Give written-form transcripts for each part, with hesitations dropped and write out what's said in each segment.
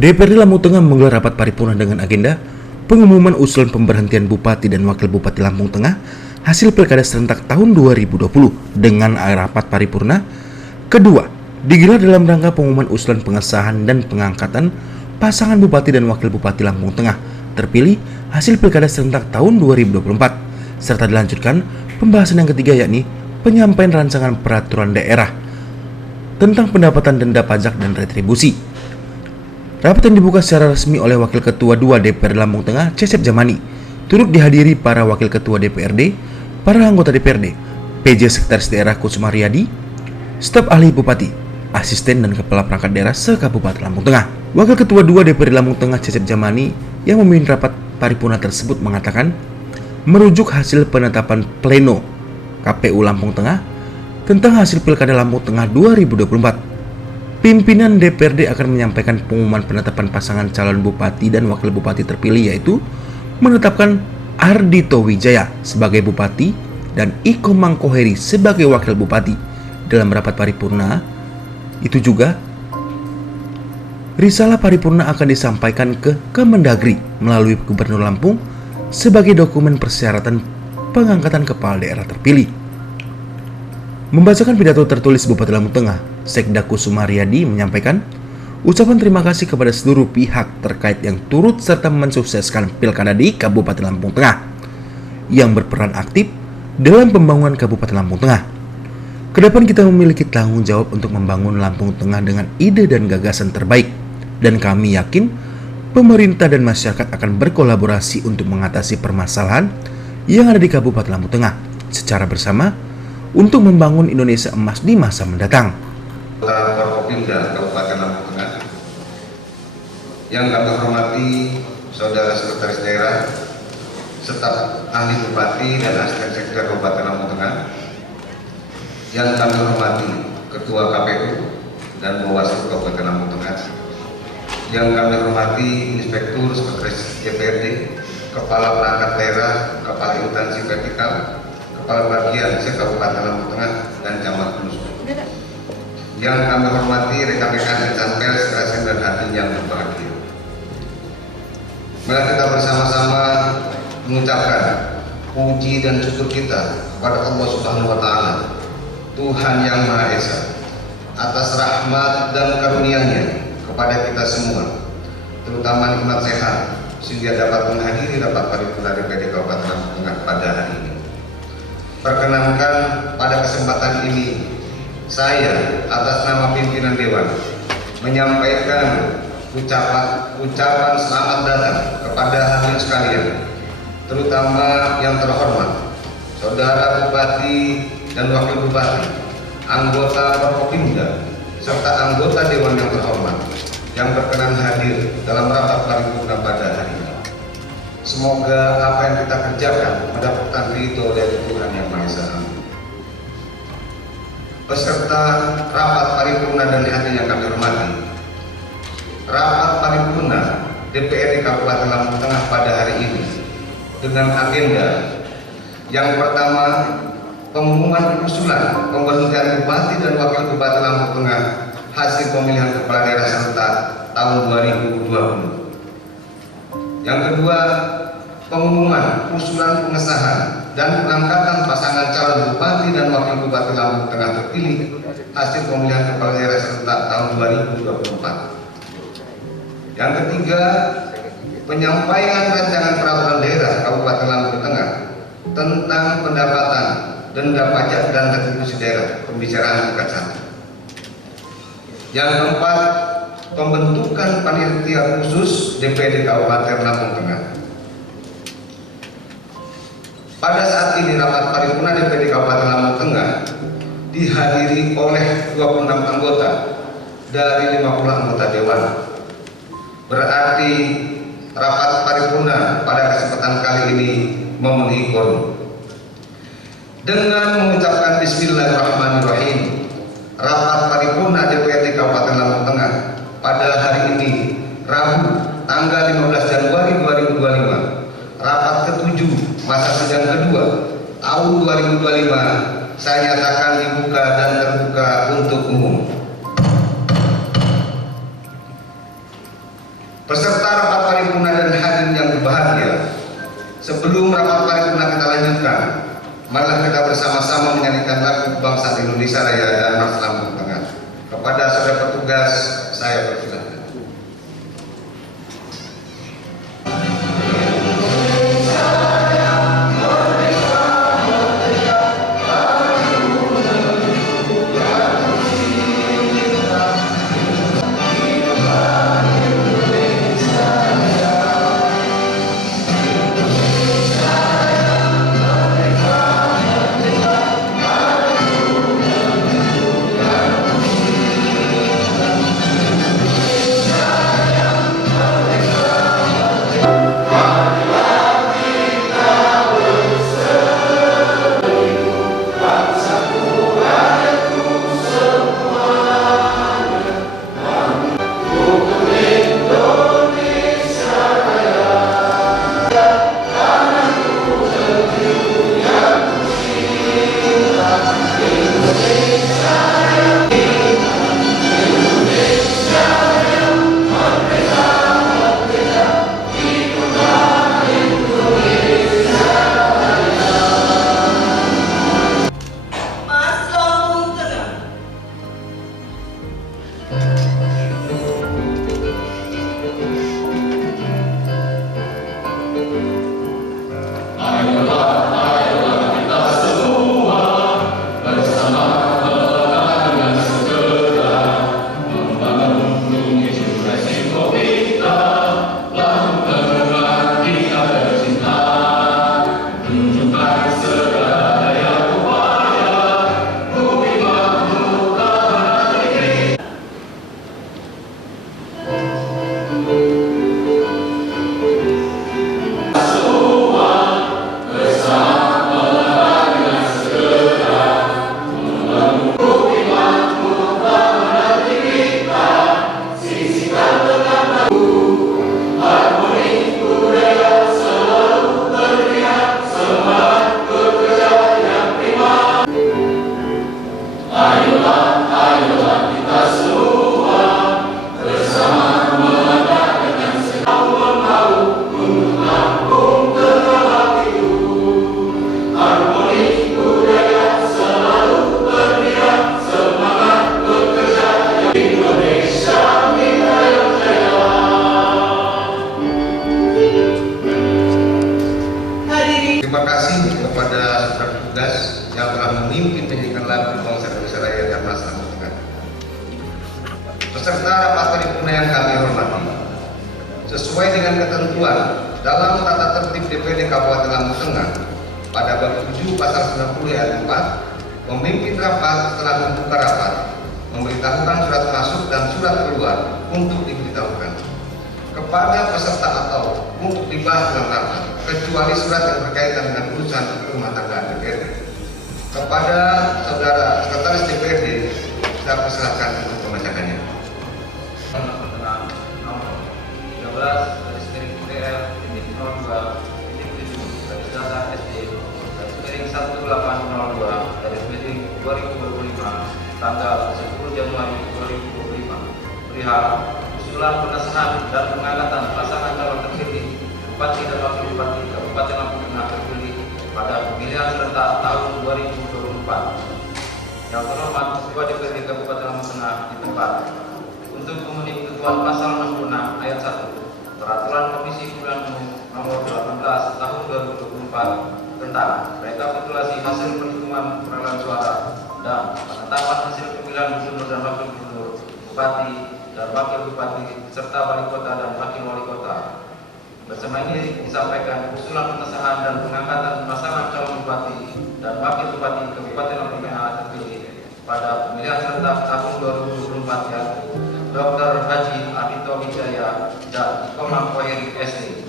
DPRD Lampung Tengah menggelar rapat paripurna dengan agenda pengumuman usulan pemberhentian Bupati dan Wakil Bupati Lampung Tengah hasil Pilkada serentak tahun 2020 dengan rapat paripurna kedua digelar dalam rangka pengumuman usulan pengesahan dan pengangkatan pasangan Bupati dan Wakil Bupati Lampung Tengah terpilih hasil Pilkada serentak tahun 2024 serta dilanjutkan pembahasan yang ketiga yakni penyampaian rancangan peraturan daerah tentang pendapatan denda pajak dan retribusi. Rapat yang dibuka secara resmi oleh Wakil Ketua 2 DPRD Lampung Tengah, Cecep Jamani, turut dihadiri para Wakil Ketua DPRD, para anggota DPRD, PJ Sekretaris Daerah Kusuma Riyadi, staf ahli Bupati, asisten dan kepala perangkat daerah se-Kabupaten Lampung Tengah. Wakil Ketua 2 DPRD Lampung Tengah, Cecep Jamani, yang memimpin rapat paripurna tersebut mengatakan, merujuk hasil penetapan pleno KPU Lampung Tengah tentang hasil Pilkada Lampung Tengah 2024. Pimpinan DPRD akan menyampaikan pengumuman penetapan pasangan calon bupati dan wakil bupati terpilih, yaitu menetapkan Ardhito Wijaya sebagai bupati dan Iko Mangkoheri sebagai wakil bupati. Dalam rapat paripurna itu juga risalah paripurna akan disampaikan ke Kemendagri melalui Gubernur Lampung sebagai dokumen persyaratan pengangkatan kepala daerah terpilih. Membacakan pidato tertulis Bupati Lampung Tengah, Sekda Kusuma Riyadi menyampaikan ucapan terima kasih kepada seluruh pihak terkait yang turut serta mensukseskan Pilkada di Kabupaten Lampung Tengah yang berperan aktif dalam pembangunan Kabupaten Lampung Tengah. Kedepan kita memiliki tanggung jawab untuk membangun Lampung Tengah dengan ide dan gagasan terbaik, dan kami yakin pemerintah dan masyarakat akan berkolaborasi untuk mengatasi permasalahan yang ada di Kabupaten Lampung Tengah secara bersama untuk membangun Indonesia emas di masa mendatang. Forkopimda Kabupaten Lampung Tengah, yang kami hormati Saudara Sekretaris Daerah, staf ahli Bupati dan asisten Sekda Kabupaten Lampung Tengah, yang kami hormati Ketua KPU dan Bawaslu Kabupaten Lampung Tengah, yang kami hormati Inspektur Sekretaris DPRD, Kepala Perangkat Daerah, Kepala Instansi Vertikal, Kepala Bagian se-Kabupaten Lampung Tengah, dan Camat Penusup. Yang kami hormati rekan-rekan insan pers, ASN dan hadirin yang berbahagia. Mari kita bersama-sama mengucapkan puji dan syukur kita kepada Allah Subhanahu wa Ta'ala, Tuhan yang Maha Esa, atas rahmat dan karunia-Nya kepada kita semua, terutama nikmat sehat, sehingga dapat menghadiri rapat paripurna DPRD Kabupaten Lampung Tengah pada hari ini. Perkenankan pada kesempatan ini saya atas nama pimpinan Dewan menyampaikan ucapan selamat datang kepada hadirin sekalian, terutama yang terhormat Saudara Bupati dan Wakil Bupati, anggota Forkopimda, serta anggota Dewan yang terhormat yang berkenan hadir dalam rapat paripurna pada hari ini. Semoga apa yang kita kerjakan mendapatkan ridho dari Tuhan Yang Maha Esa. Peserta rapat paripurna dan hadirin yang kami hormati, rapat paripurna DPRD Kabupaten Lampung Tengah pada hari ini dengan agenda yang pertama, pengumuman usulan pemberhentian Bupati dan Wakil Bupati Lampung Tengah hasil pemilihan kepala daerah serentak tahun 2020. Yang kedua, pengumuman usulan pengesahan dan pengangkatan pasangan calon Bupati dan Wakil Bupati Lampung Tengah terpilih hasil pemilihan kepala daerah serentak tahun 2024. Yang ketiga, penyampaian rancangan peraturan daerah Kabupaten Lampung Tengah tentang pendapatan denda pajak dan retribusi daerah, pembicaraan tingkat 1. Yang keempat, pembentukan panitia khusus DPRD Kabupaten Lampung Tengah. Pada saat ini rapat paripurna DPRD Kabupaten Lampung Tengah dihadiri oleh 26 anggota dari 50 anggota dewan. Berarti rapat paripurna pada kesempatan kali ini memenuhi quorum. Dengan mengucapkan Bismillahirrahmanirrahim, rapat paripurna DPRD Kabupaten Lampung Tengah pada hari ini, Rabu, tanggal 15 Januari 2025, rapat ke-7 masa sidang kedua tahun 2025, saya nyatakan dibuka dan terbuka untuk umum. Peserta rapat paripurna dan hadirin yang berbahagia, sebelum rapat paripurna kita lanjutkan, marilah kita bersama-sama menyanyikan lagu Bangsa Indonesia Raya dan Mars Lampung Tengah. Kepada saudara petugas, saya persilakan. Terima kasih kepada saudara petugas yang telah memimpin penyanyikan lagu Bangsa Indonesia Raya dan Mars Lampung Tengah. Peserta rapat paripurna yang kami hormati, sesuai dengan ketentuan dalam tata tertib DPD Kabupaten Lampung Tengah pada bab 7 pasal 90 ayat 4, pemimpin rapat setelah membuka rapat memberitahukan surat masuk dan surat keluar untuk diberitahukan kepada peserta atau untuk dibahas dalam rapat, kecuali surat yang berkaitan dengan urusan rumah tangga DPRD. Kepada saudara sekretaris DPRD, saya persilakan untuk membacakannya. Nomor 13 garis miring PL titik 02 titik 7 garis datar SD garis miring 1802 garis miring 2025 tanggal 10 Januari 2025 perihal usulan pengesahan dan pengangkatan pasangan calon terpilih Bupati dan Wakil Bupati Kabupaten Lampung Tengah terpilih pada pemilihan serentak tahun 2024. Yang terhormat Ketua DPRD Kabupaten Lampung Tengah di tempat untuk memenuhi ketentuan pasal 66 ayat 1 Peraturan Komisi Pemilihan Umum Nomor 18 Tahun 2024 tentang rekapitulasi hasil perhitungan perolehan suara dan penetapan hasil pemilihan gubernur dan wakil gubernur, bupati dan wakil bupati serta wali kota dan wakil wali kota. Bersama ini disampaikan usulan pengesahan dan pengangkatan pasangan calon bupati dan wakil bupati Kabupaten Lampung Tengah terpilih pada pemilihan serentak tahun 2024 yaitu Dr. Haji Adito Wijaya dan Komang Kohiri SD.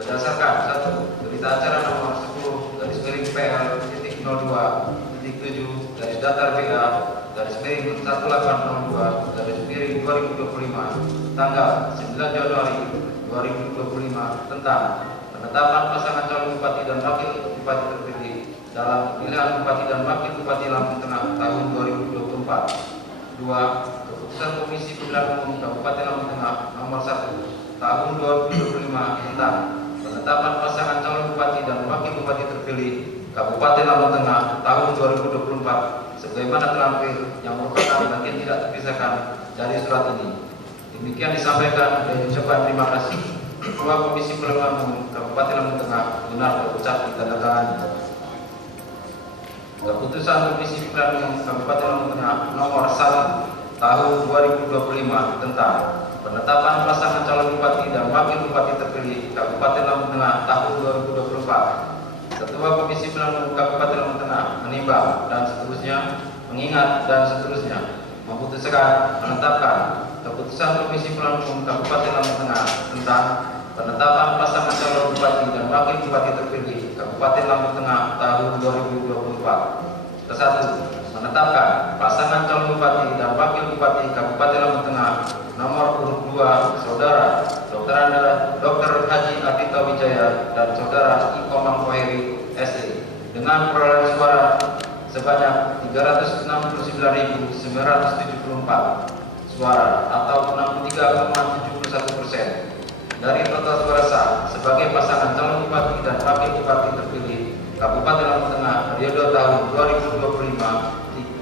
Berdasarkan 1. Berita acara nomor 10 garis miring PL titik 02 titik 7 garis datar BA garis miring 1802 garis miring 2025 tanggal 9 Januari 2025 tentang penetapan pasangan calon bupati dan wakil bupati terpilih dalam pemilihan bupati dan wakil bupati Lampung Tengah tahun 2024. 2. Keputusan Komisi Pemilihan Umum Kabupaten Lampung Tengah nomor 1 tahun 2025 tentang penetapan pasangan calon bupati dan wakil bupati terpilih Kabupaten Lampung Tengah tahun 2024 sebagaimana terampil yang merupakan bagian tidak terpisahkan dari surat ini. Demikian disampaikan dan ucapan terima kasih Ketua Komisi Pemilihan Umum Kabupaten Lampung Tengah benar terucap ditandatangani. Keputusan Komisi Pemilihan Umum Kabupaten Lampung Tengah nomor 1 tahun 2025 tentang penetapan pasangan calon bupati dan wakil bupati terpilih Kabupaten Lampung Tengah tahun 2024. Ketua Komisi Pemilihan Umum Kabupaten Lampung Tengah menimbang dan seterusnya, mengingat dan seterusnya, memutuskan menetapkan keputusan Komisi Pemilihan Umum Kabupaten Lampung Tengah tentang penetapan pasangan calon bupati dan wakil bupati terpilih Kabupaten Lampung Tengah tahun 2024. Kesatu, menetapkan pasangan calon bupati dan wakil bupati Kabupaten Lampung Tengah nomor urut 2 Saudara Dr. Haji Ardhito Wijaya dan Saudara Iko Mangkoheri SE dengan perolehan suara sebanyak 369.974 suara atau 63,71% dari total suara sah sebagai pasangan calon bupati dan wakil bupati terpilih Kabupaten Lampung Tengah periode tahun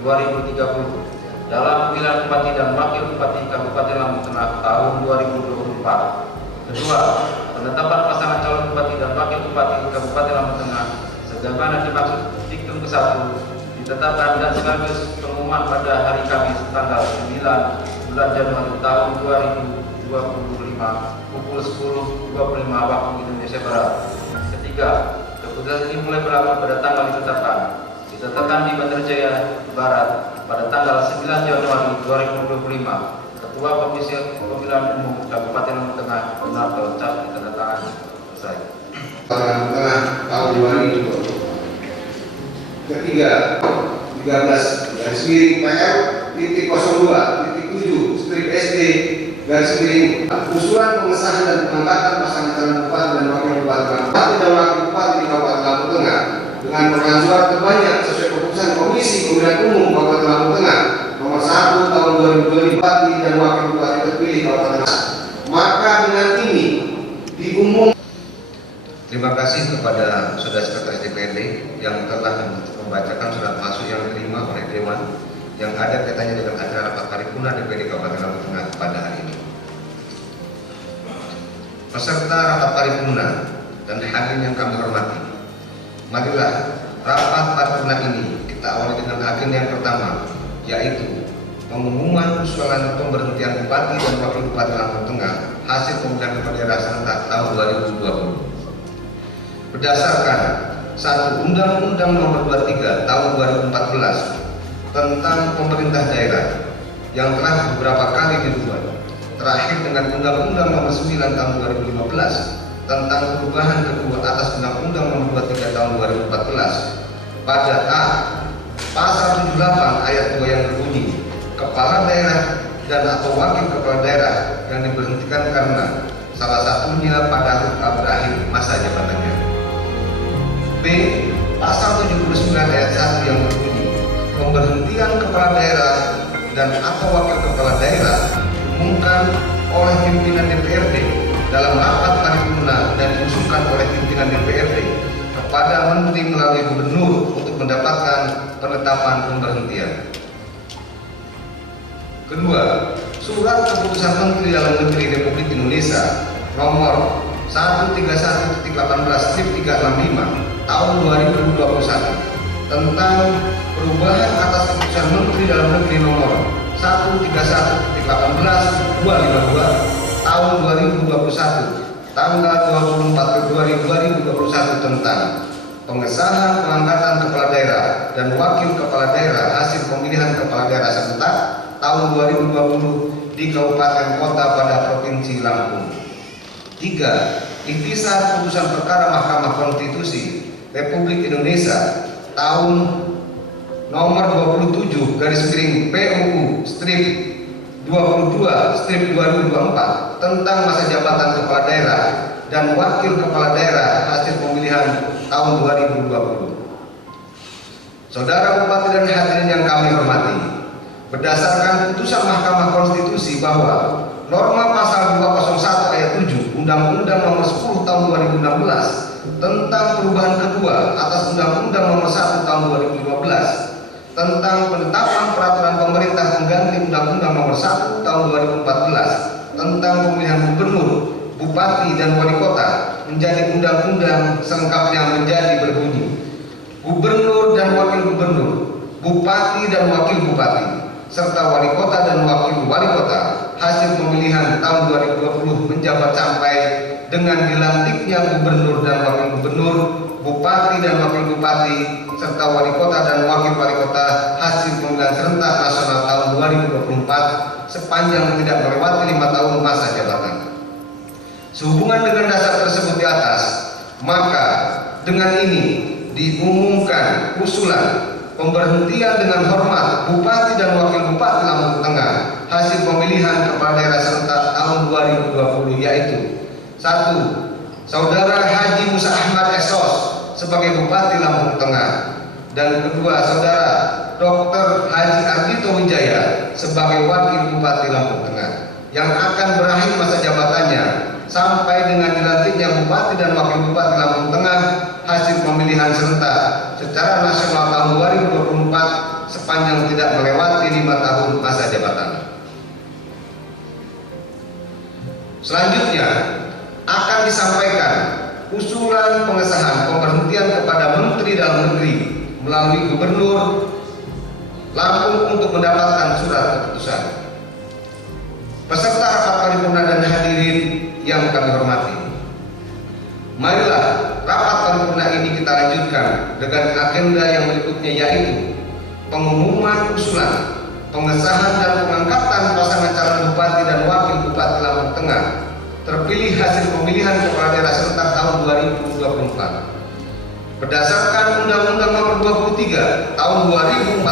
2025-2030 dalam pemilihan bupati dan wakil bupati Kabupaten Lampung Tengah tahun 2024. Kedua, penetapan pasangan calon bupati dan wakil bupati Kabupaten Lampung Tengah sebagaimana dimaksud diktum ke-1 ditetapkan dan sekaligus pengumuman pada hari Kamis tanggal 9 bulan Januari tahun 2025 pukul 10.25 waktu Indonesia Barat. Ketiga, keputusan ini mulai berlaku pada tanggal ditetapkan di Banjarjaya Barat pada tanggal 9 Januari 2025. Ketua Komisi Pemilihan Umum Kabupaten Lampung Tengah benar terucap ditandatangani. Selesai. Lampung Tengah tahun 2020. Ketiga, 13 garis miring PL titik 02 strip SD garis miring usulan pengesahan dan pengangkatan pasangan calon bupati dan wakil bupati dan wakil bupati di Kabupaten Lampung Tengah dengan perolehan suara terbanyak sesuai keputusan Komisi Pemilihan Umum Kabupaten Lampung Tengah nomor 1 tahun 2020 bupati dan wakil bupati terpilih Kabupaten Tengah. Maka dengan ini diumumkan. Terima kasih kepada Saudara Sekretaris DPRD yang telah membacakan surat masuk yang diterima oleh Dewan yang ada kaitannya dengan acara rapat paripurna DPRD Kabupaten Lampung Tengah pada hari ini. Peserta rapat paripurna dan hadirin yang kami hormati, marilah rapat paripurna ini kita awali dengan agenda yang pertama, yaitu pengumuman usulan pemberhentian bupati dan wakil bupati Lampung Tengah hasil pemilihan kepala daerah serentak tahun 2020. Berdasarkan satu Undang-Undang Nomor 23 Tahun 2014 tentang pemerintah daerah yang telah beberapa kali dibuat, terakhir dengan Undang-Undang Nomor 9 Tahun 2015 tentang perubahan kedua atas Undang-Undang Nomor 23 Tahun 2014 pada A Pasal 78 ayat 2 yang berbunyi kepala daerah dan atau wakil kepala daerah yang diberhentikan karena salah satunya pada berakhir masa jabatannya. B. Pasal 79 ayat 1 yang berbunyi pemberhentian kepala daerah dan atau wakil kepala daerah diumumkan oleh pimpinan DPRD dalam rapat paripurna dan diusulkan oleh pimpinan DPRD kepada Menteri melalui Gubernur untuk mendapatkan penetapan pemberhentian. Kedua, Surat Keputusan Menteri Dalam Negeri Republik Indonesia nomor 131.18/365 tahun 2021 tentang perubahan atas Keputusan Menteri Dalam Negeri nomor 131.18/252 tahun 2021 tanggal 24 Februari 2021 tentang pengesahan pengangkatan kepala daerah dan wakil kepala daerah hasil pemilihan kepala daerah serentak tahun 2020 di kabupaten kota pada Provinsi Lampung. 3. Intisar Putusan Perkara Mahkamah Konstitusi Republik Indonesia tahun nomor 27 garis miring PUU strip 22 strip 2024 tentang masa jabatan kepala daerah dan wakil kepala daerah hasil pemilihan tahun 2020. Saudara Bupati dan hadirin yang kami hormati, berdasarkan putusan Mahkamah Konstitusi bahwa norma pasal 201 ayat 7 Undang-Undang Nomor 10 Tahun 2016 tentang perubahan kedua atas Undang-Undang Nomor 1 Tahun 2015 tentang penetapan peraturan pemerintah pengganti Undang-Undang Nomor 1 Tahun 2014 tentang pemilihan gubernur, bupati, dan wali kota menjadi undang-undang selengkapnya menjadi berbunyi: Gubernur dan wakil gubernur, bupati dan wakil bupati, serta wali kota dan wakil wali kota hasil pemilihan tahun 2020 menjabat sampai dengan dilantiknya gubernur dan wakil gubernur, bupati dan wakil bupati, serta wali kota dan wakil wali kota hasil pemilihan serentak nasional tahun 2024 sepanjang tidak melewati 5 tahun masa jabatan. Sehubungan dengan dasar tersebut di atas, maka dengan ini diumumkan usulan pemberhentian dengan hormat Bupati dan Wakil Bupati Lampung Tengah hasil pemilihan kepala daerah serentak tahun 2020, yaitu 1. Saudara Haji Musa Ahmad Esos sebagai Bupati Lampung Tengah, dan kedua, Saudara Dr. Haji Ardhito Wijaya sebagai Wakil Bupati Lampung Tengah yang akan berakhir masa jabatannya sampai dengan dilantiknya Bupati dan Wakil Bupati Lampung Tengah hasil pemilihan serentak secara nasional tahun 2024 sepanjang tidak melewati 5 tahun masa jabatan. Selanjutnya akan disampaikan usulan pengesahan pemberhentian kepada Menteri Dalam Negeri melalui Gubernur Lampung untuk mendapatkan surat keputusan. Peserta rapat paripurna dan hadirin yang kami hormati, marilah rapat paripurna ini kita lanjutkan dengan agenda yang berikutnya, yaitu pengumuman usulan pengesahan dan pengangkatan pasangan calon bupati dan wakil bupati Lampung Tengah terpilih hasil pemilihan kepala daerah serentak tahun 2024 berdasarkan Undang-Undang Nomor 23 Tahun 2014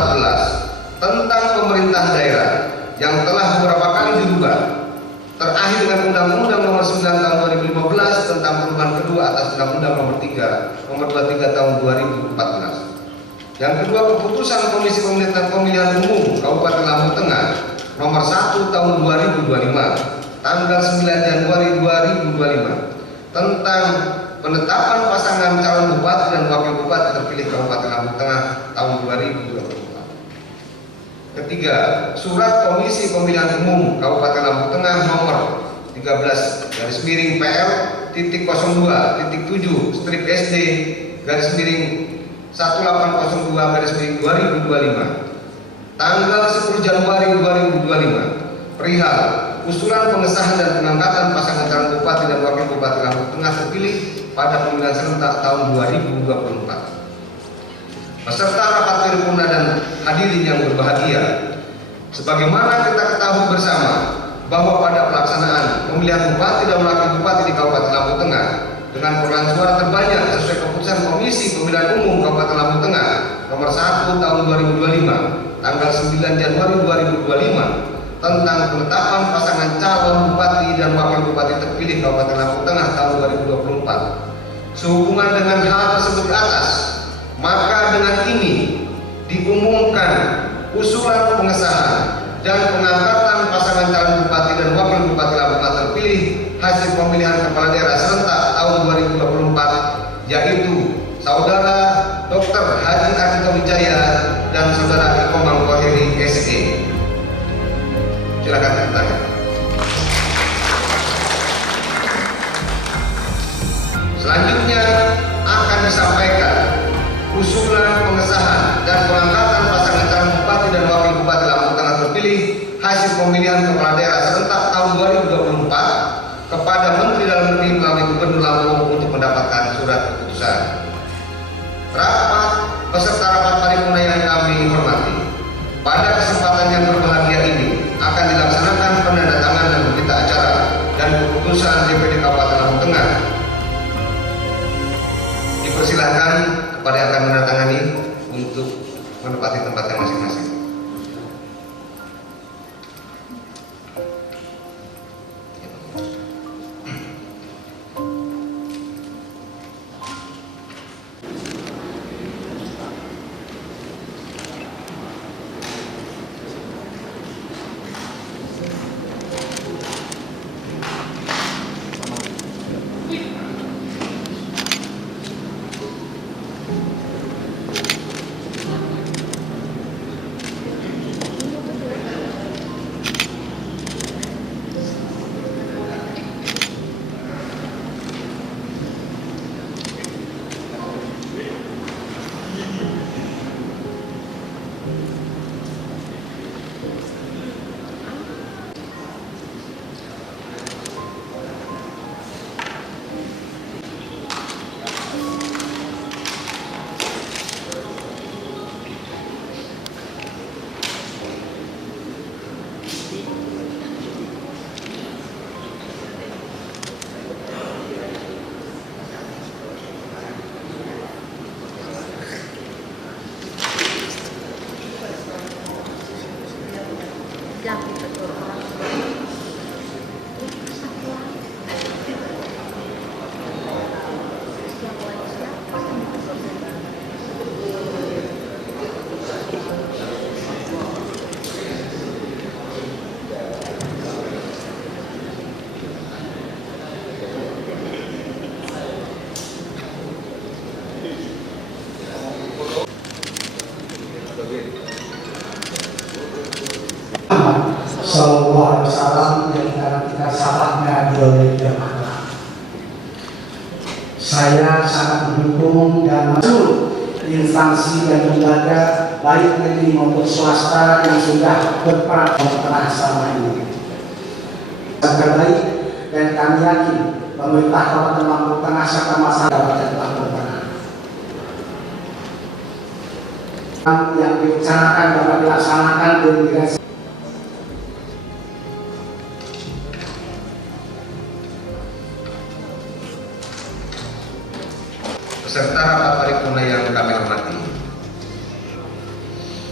tentang pemerintah daerah yang telah beberapa kali dirubah, terakhir dengan Undang-Undang Nomor 9 Tahun 2015 tentang perubahan kedua atas Undang-Undang Nomor 23 Tahun 2014. Yang kedua, keputusan Komisi Pemilihan Umum Kabupaten Lampung Tengah Nomor 1 Tahun 2025 tanggal 9 Januari 2025 tentang penetapan pasangan calon bupati dan wakil bupati terpilih Kabupaten Lampung Tengah tahun 2024. Ketiga, surat Komisi Pemilihan Umum Kabupaten Lampung Tengah nomor 13-PL/02-07/SD/1802/2025 tanggal 10 Januari 2025 perihal usulan pengesahan dan pengangkatan pasangan calon bupati dan wakil bupati Lampung Tengah terpilih pada pemilihan serentak tahun 2024. Peserta rapat paripurna dan hadirin yang berbahagia, sebagaimana kita ketahui bersama bahwa pada pelaksanaan pemilihan bupati dan wakil bupati di Kabupaten Lampung Tengah dengan perolehan suara terbanyak sesuai keputusan Komisi Pemilihan Umum Kabupaten Lampung Tengah nomor 1 tahun 2025 tanggal 9 Januari 2025 tentang penetapan pasangan calon bupati dan wakil bupati terpilih Kabupaten Lampung Tengah tahun 2024. Sehubungan dengan hal tersebut di atas, maka dengan ini diumumkan usulan pengesahan dan pengangkatan pasangan calon bupati dan wakil bupati Lampung Tengah terpilih hasil pemilihan kepala daerah serentak tahun 2024, yaitu Saudara Dr. Haji Ardhito Wijaya dan Saudara Iko Mangkoheri SE. Silakan bertanya. Selanjutnya akan disampaikan usulan pengesahan dan pengangkatan pasangan calon bupati dan wakil bupati Lampung Tengah terpilih hasil pemilihan kepala daerah serentak tahun 2024 kepada Menteri Dalam Negeri melalui Gubernur Lampung untuk mendapatkan surat keputusan. Peserta rapat paripurna yang kami hormati, pada kesempatan yang berbahagia ini akan dilaksanakan penandatangan dan berita acara dan keputusan DPD Kabupaten Lampung Tengah. Dipersilahkan kepada yang akan menandatangani untuk menempati tempatnya masing-masing. Saya sangat mendukung dan seluruh instansi dan lembaga baik negeri maupun swasta yang sudah berperan tengah selama ini. Terbaik, dan kami yakin pemerintah Kabupaten Lampung Tengah serta masyarakat Kabupaten Lampung Tengah yang direncanakan dapat dilaksanakan dan dirasakan. Peserta rapat paripurna yang kami hormati,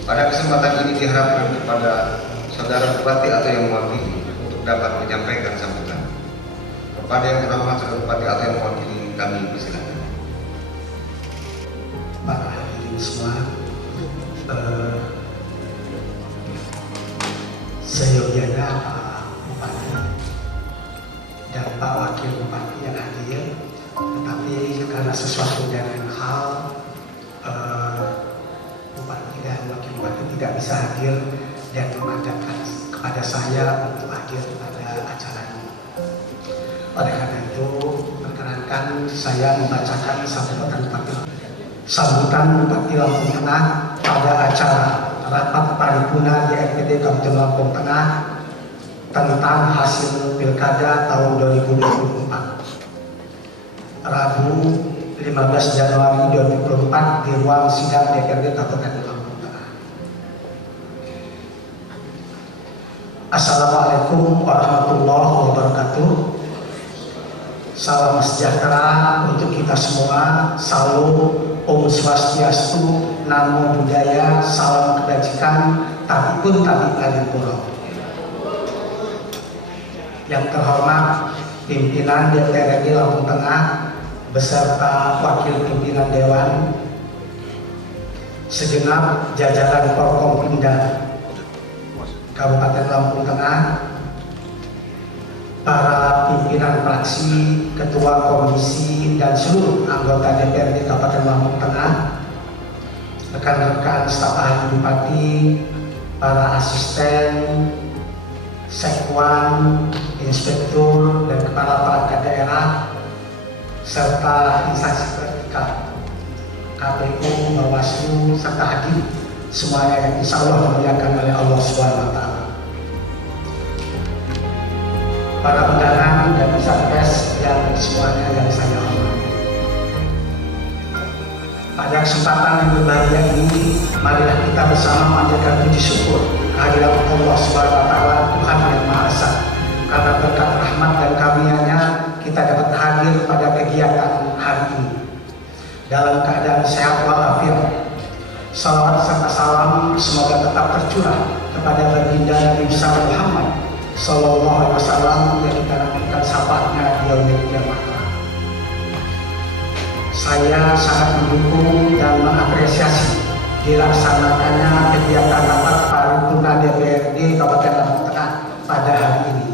pada kesempatan ini diharapkan kepada saudara bupati atau yang mewakili untuk dapat menyampaikan sambutan. Kepada yang terhormat saudara bupati atau yang mewakili, kami persilakan. Para hadirin semua, seyogyanya Pak Bupati dan Pak Wakil Bupati yang hadir, tetapi karena sesuatu dengan hal Bupati dan Wakil Bupati tidak bisa hadir dan memandatkan kepada saya untuk hadir pada acara ini. Oleh karena itu, perkenankan saya membacakan sambutan Bupati Lampung Tengah pada acara rapat paripurna DPRD Kabupaten Lampung Tengah tentang hasil Pilkada tahun 2024. Rabu 15 Januari 2024 di ruang sidang DPRD Kabupaten Lampung Tengah. Assalamualaikum warahmatullahi wabarakatuh. Salam sejahtera untuk kita semua. Salam Om Swastiastu, Namo Buddhaya, salam kebajikan, Tapipun Tapi Adipuro. Yang terhormat pimpinan DPRD Lampung Tengah beserta wakil pimpinan Dewan, segenap jajaran Forkompimda Kabupaten Lampung Tengah, para pimpinan fraksi, ketua komisi, dan seluruh anggota DPRD Kabupaten Lampung Tengah, rekan-rekan staf ahli bupati, para asisten, sekwan, inspektur, dan kepala perangkat daerah, serta instansi vertikal, KPU, Bawaslu, serta hakim, semuanya yang insya Allah dimuliakan oleh Allah SWT. Para undangan dan pers yang semuanya yang saya hormati. Pada kesempatan yang berbahagia ini, marilah kita bersama memanjatkan puji syukur kehadirat Allah SWT, Tuhan yang Maha Esa. Karena berkat rahmat dan karunia-Nya, kita dapat hadir pada kegiatan hari ini dalam keadaan sehat walafiat. Salawat serta salam semoga tetap tercurah kepada baginda Nabi besar Muhammad Sallallahu Alaihi Wasallam yang kita nantikan syafaatnya di yaumil kiamat. Saya sangat mendukung dan mengapresiasi dilaksanakannya kegiatan rapat paripurna DPRD Kabupaten Lampung Tengah pada hari ini.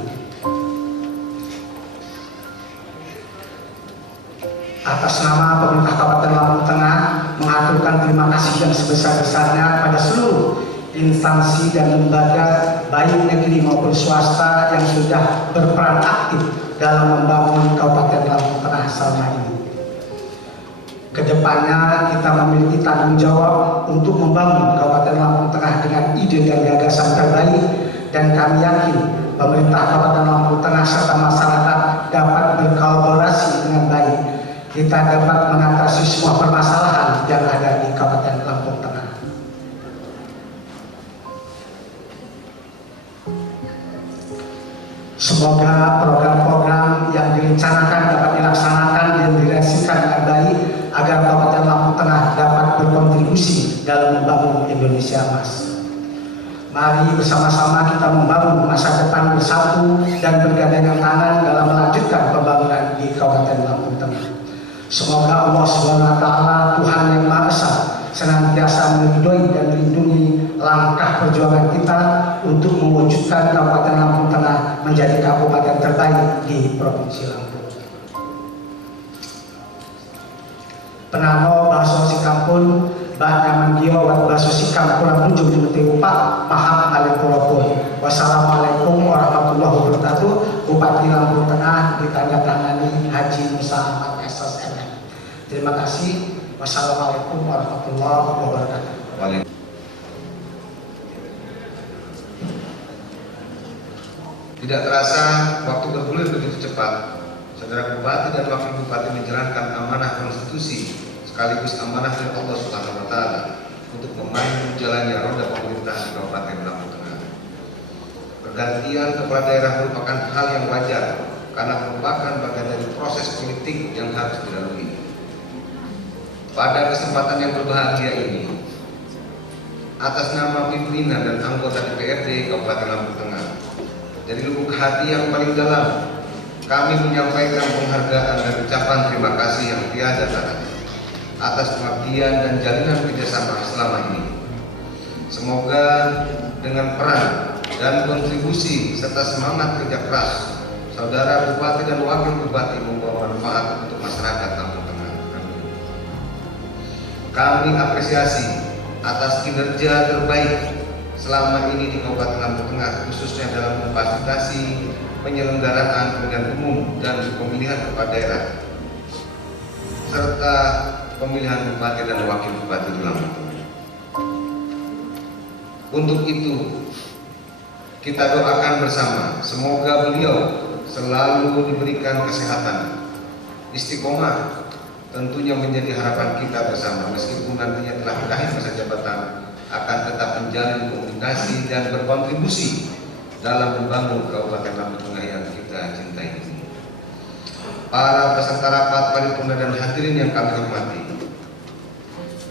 Atas nama pemerintah Kabupaten Lampung Tengah, mengaturkan terima kasih yang sebesar-besarnya pada seluruh instansi dan lembaga baik negeri maupun swasta yang sudah berperan aktif dalam membangun Kabupaten Lampung Tengah selama ini. Kedepannya kita memiliki tanggung jawab untuk membangun Kabupaten Lampung Tengah dengan ide dan gagasan terbaik, dan kami yakin pemerintah Kabupaten Lampung Tengah serta masyarakat dapat berkolaborasi dengan baik. Kita dapat mengatasi semua permasalahan yang ada di Kabupaten Lampung Tengah. Semoga program-program yang direncanakan dapat dilaksanakan dan direalisasikan dengan baik agar Kabupaten Lampung Tengah dapat berkontribusi dalam membangun Indonesia Emas. Mari bersama-sama kita membangun masa depan bersatu dan bergandengan tangan dalam melanjutkan pembangunan di Kabupaten Lampung Tengah. Semoga Allah SWT, Tuhan yang Maha Esa, senantiasa meridhoi dan melindungi langkah perjuangan kita untuk mewujudkan Kabupaten Lampung Tengah menjadi kabupaten terbaik di Provinsi Lampung. Penano bahasa sikampun, bahkan manggiyo wat bahasa sikam kurang ujung jumti upak, maham alaikum. Wassalamualaikum warahmatullahi wabarakatuh. Bupati Lampung Tengah ditandatangani Haji Musa Ahmad SSMM. Terima kasih. Wassalamualaikum warahmatullahi wabarakatuh. Tidak terasa waktu bergulir begitu cepat. Saudara Bupati dan Wakil Bupati menjalankan amanah konstitusi sekaligus amanah dari Allah Subhanahu wa Ta'ala untuk memandu jalannya roda pemerintahan Kabupaten Lampung Tengah. Pergantian kepala daerah merupakan hal yang wajar karena merupakan bagian dari proses politik yang harus dilalui. Pada kesempatan yang berbahagia ini, atas nama pimpinan dan anggota DPRD Kabupaten Lampung Tengah, dari lubuk hati yang paling dalam, kami menyampaikan penghargaan dan ucapan terima kasih yang tiada tara atas pengabdian dan jalinan kerjasama selama ini. Semoga dengan peran dan kontribusi serta semangat kerja keras, saudara Bupati dan Wakil Bupati membawa manfaat untuk masyarakat Lampung Tengah. Kami apresiasi atas kinerja terbaik selama ini di Kabupaten Lampung Tengah, khususnya dalam memfasilitasi penyelenggaraan pemilihan umum dan pemilihan kepala daerah serta pemilihan bupati dan wakil bupati di Lampung Tengah. Untuk itu kita doakan bersama, semoga beliau selalu diberikan kesehatan, istiqomah, tentunya menjadi harapan kita bersama. Meskipun nantinya telah berakhir masa jabatan, akan tetap menjalin komunikasi dan berkontribusi dalam membangun Kabupaten Lampung Tengah yang kita cintai ini. Para peserta rapat paripurna dan hadirin yang kami hormati,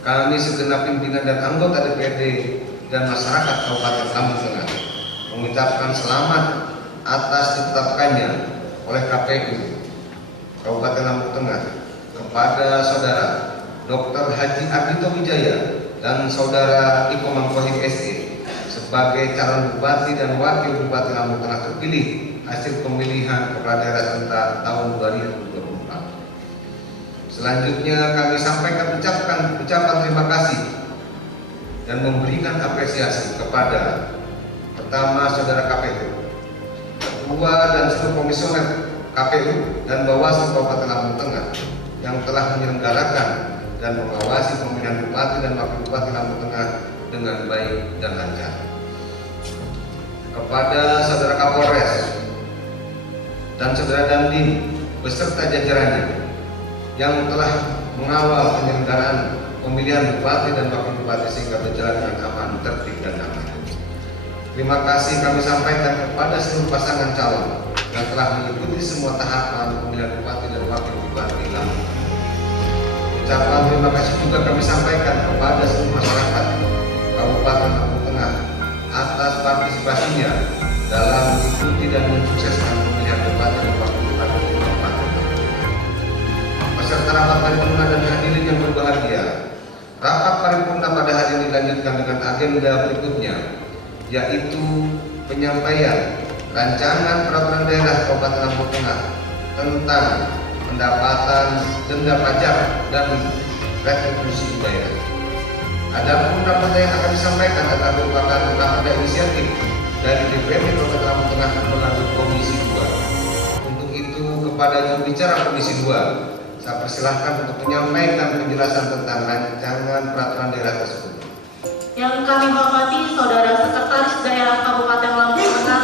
kami segenap pimpinan dan anggota DPRD dan masyarakat Kabupaten Lampung Tengah mengucapkan selamat atas ditetapkannya oleh KPU Kabupaten Lampung Tengah kepada saudara Dr. Haji Ardhito Wijaya dan saudara Iko Mangkohim SE sebagai calon bupati dan wakil bupati Lampung Tengah terpilih hasil pemilihan kepala daerah serentak tahun 2024. Selanjutnya kami sampaikan ucapan terima kasih dan memberikan apresiasi kepada pertama saudara KPU, ketua dan seluruh komisioner KPU dan Bawaslu Kabupaten Lampung Tengah yang telah menyelenggarakan dan mengawasi pemilihan bupati dan wakil bupati Lampung Tengah dengan baik dan lancar. Kepada saudara Kapolres dan saudara Dandim beserta jajarannya yang telah mengawal penyelenggaraan pemilihan bupati dan wakil bupati sehingga berjalan dengan aman, tertib dan aman. Terima kasih kami sampaikan kepada seluruh pasangan calon yang telah mengikuti semua tahapan pemilihan bupati dan wakil bupati Lampung. Ucapan terima kasih juga kami sampaikan kepada seluruh masyarakat Kabupaten Lampung Tengah atas partisipasinya dalam mengikuti dan mensukseskan pemilihan bupati dan wakil bupati di Kabupaten Lampung. Peserta rapat paripurna dan hadirin yang berbahagia, rapat paripurna pada hari ini dilanjutkan dengan agenda berikutnya, yaitu penyampaian rancangan peraturan daerah Kabupaten Lampung Tengah tentang pendapatan denda pajak dan retribusi daerah. Adapun rapat yang akan disampaikan adalah merupakan rapat inisiatif dari DPRD Kabupaten Lampung Tengah melalui Komisi 2. Untuk itu kepada juru bicara Komisi 2, saya persilahkan untuk menyampaikan penjelasan tentang rancangan peraturan daerah tersebut. Yang kami hormati Saudara Sekretaris Daerah Kabupaten Lampung Tengah,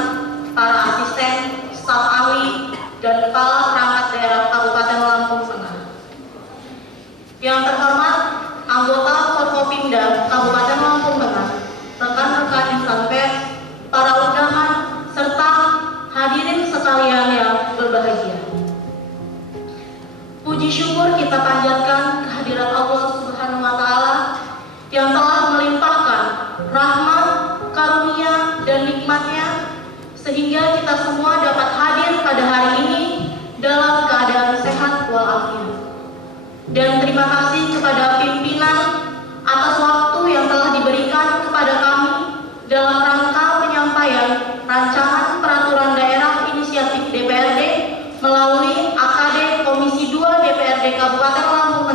para asisten, staf ahli, dan kepala perangkat daerah Kabupaten Lampung Tengah. Yang terhormat anggota Forkopimda Kabupaten Lampung Tengah, rekan-rekan insan pers, para undangan, serta hadirin sekalian yang berbahagia. Puji syukur kita panjatkan kehadirat Allah Subhanahu wa Ta'ala yang telah melimpahkan rahmat, karunia, dan nikmatnya sehingga kita semua dapat hadir pada hari ini dalam keadaan sehat walafiat. Dan terima kasih kepada pimpinan atas waktu yang telah diberikan kepada kami dalam rangka penyampaian rancangan peraturan daerah inisiatif DPRD melalui AKD Komisi 2 DPRD Kabupaten Lampung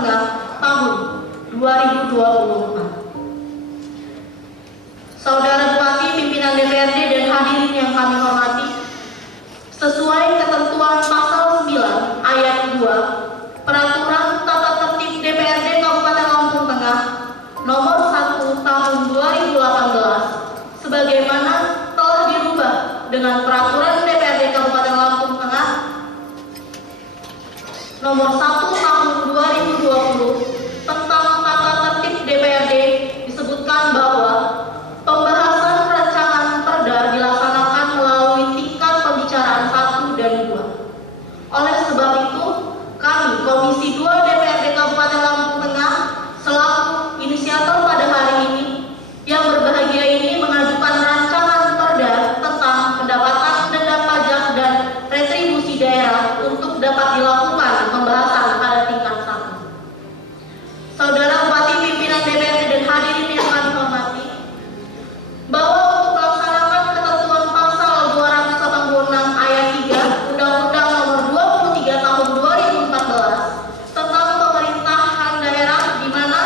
Nomor 1 Tahun 2020 tentang tata tertib DPRD disebutkan bahwa pembahasan rancangan perda dilaksanakan melalui tingkat pembicaraan 1 dan 2. Oleh sebab itu, kami Komisi 2 DPRD Kabupaten Lampung Tengah selaku inisiator pada hari ini yang berbahagia ini mengajukan rancangan perda tentang pendapatan denda pajak dan retribusi daerah untuk dapat dilakukan pembahasan pada tingkat 1. Saudara Bupati, pimpinan DPRD dan hadirin yang kami hormati, bahwa untuk melaksanakan ketentuan pasal 286 ayat 3 Undang-Undang Nomor 23 Tahun 2014 tentang pemerintahan daerah, di mana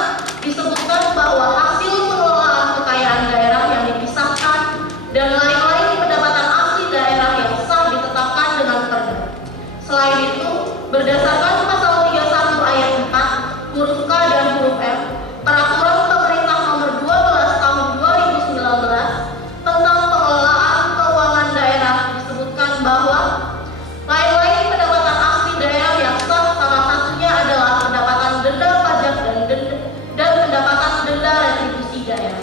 disebutkan bahwa hasil pengelolaan kekayaan daerah yang dipisahkan dan lain-lain pendapatan asli daerah yang sah ditetapkan dengan perda. Selain itu, berdasarkan pasal 31 ayat 4 huruf K dan huruf M Peraturan Pemerintah Nomor 12 Tahun 2019 tentang pengelolaan keuangan daerah disebutkan bahwa lain-lain pendapatan asli daerah yang sah salah satunya adalah pendapatan denda pajak dan pendapatan denda retribusi daerah.